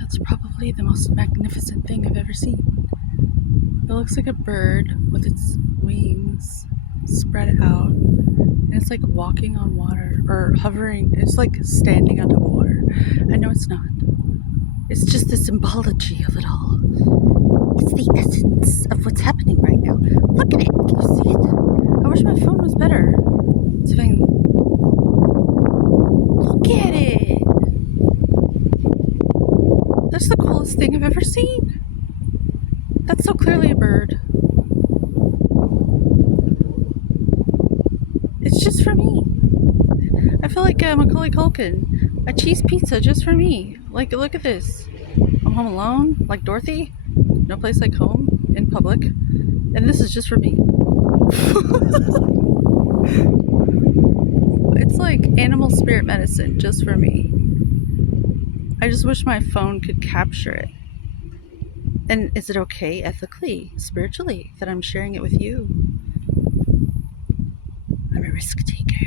That's probably the most magnificent thing I've ever seen. It looks like a bird with its wings spread out, and it's like walking on water or hovering. It's like standing on top of water. I know it's not. It's just the symbology of it all. It's the essence of what's happening right now. Look at it. Can you see it? I wish my phone was better. It's if I can... Look at it. That's the coolest thing I've ever seen. That's so clearly a bird. It's just for me. I feel like Macaulay Culkin. A cheese pizza just for me. Like, look at this. I'm home alone, like Dorothy. No place like home, in public. And this is just for me. It's like animal spirit medicine just for me. I just wish my phone could capture it. And is it okay ethically, spiritually, that I'm sharing it with you? I'm a risk taker.